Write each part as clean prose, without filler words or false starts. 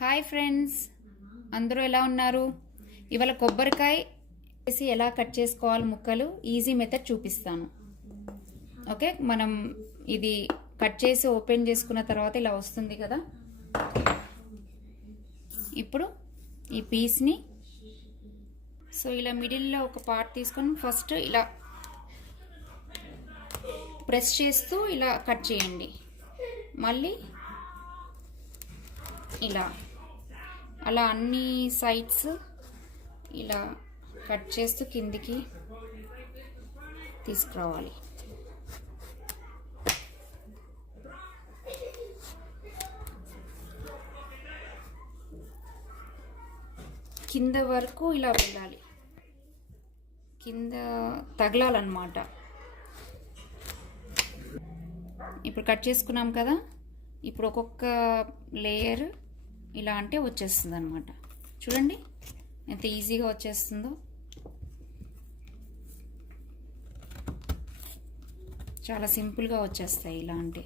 Hi friends, అందరూ ఎలా ఉన్నారు? ఇవాళ కొబ్బరికాయ వేసి ఎలా కట్ చేసుకోవాలి ముక్కలు ఈజీ మెథడ్ చూపిస్తాను. ఓకే, మనం ఇది కట్ చేసి ఓపెన్ చేసుకున్న తర్వాత ఇలా వస్తుంది కదా. ఇప్పుడు ఈ పీస్ని ఇలా మిడిల్లో ఒక పార్ట్ తీసుకొని ఫస్ట్ ఇలా ప్రెస్ చేస్తూ ఇలా కట్ చేయండి. మళ్ళీ ఇలా అలా అన్ని సైడ్స్ ఇలా కట్ చేస్తూ కిందికి తీసుకురావాలి. కింద వరకు ఇలా వెళ్ళాలి, కింద తగలాలన్నమాట. ఇప్పుడు కట్ చేసుకున్నాం కదా, ఇప్పుడు ఒక్కొక్క లేయర్ ఇలా అంటే వచ్చేస్తుంది అన్నమాట. చూడండి ఎంత ఈజీగా వచ్చేస్తుందో. చాలా సింపుల్గా వచ్చేస్తాయి ఇలా అంటే.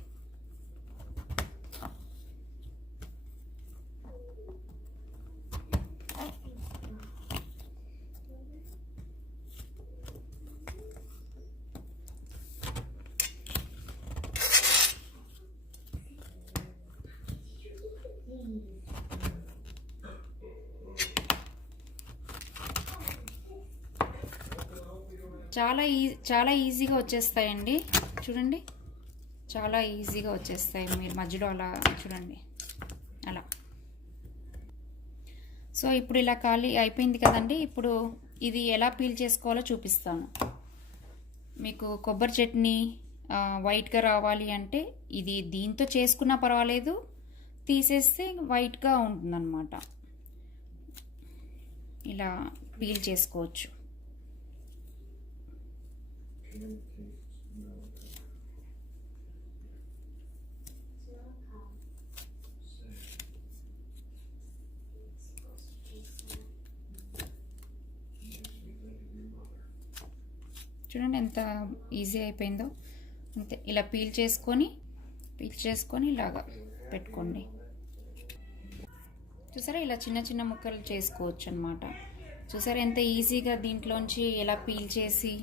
చాలా ఈజీగా వచ్చేస్తాయండి. చూడండి చాలా ఈజీగా వచ్చేస్తాయి. మీరు మధ్యలో అలా చూడండి అలా. సో ఇప్పుడు ఇలా ఖాళీ అయిపోయింది కదండి. ఇప్పుడు ఇది ఎలా పీల్ చేసుకోవాలో చూపిస్తాను మీకు. కొబ్బరి చట్నీ వైట్గా రావాలి అంటే ఇది దీంతో చేసుకున్నా పర్వాలేదు, తీసేస్తే వైట్గా ఉంటుందన్నమాట. ఇలా పీల్ చేసుకోవచ్చు. చూడండి ఎంత ఈజీ అయిపోయిందో. అంతే, ఇలా పీల్ చేసుకొని ఇలాగా పెట్టుకోండి. చూసారా, ఇలా చిన్న చిన్న ముక్కలు చేసుకోవచ్చు అన్నమాట. చూసారా ఎంత ఈజీగా దీంట్లోంచి ఎలా పీల్ చేసి.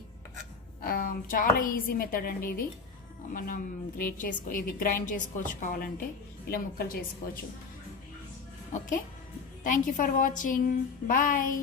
చాలా ఈజీ మెథడ్ అండి ఇది. మనం ఇది గ్రైండ్ చేసుకోవచ్చు, కావాలంటే ఇలా ముక్కలు చేసుకోవచ్చు. Okay, thank you for watching. Bye.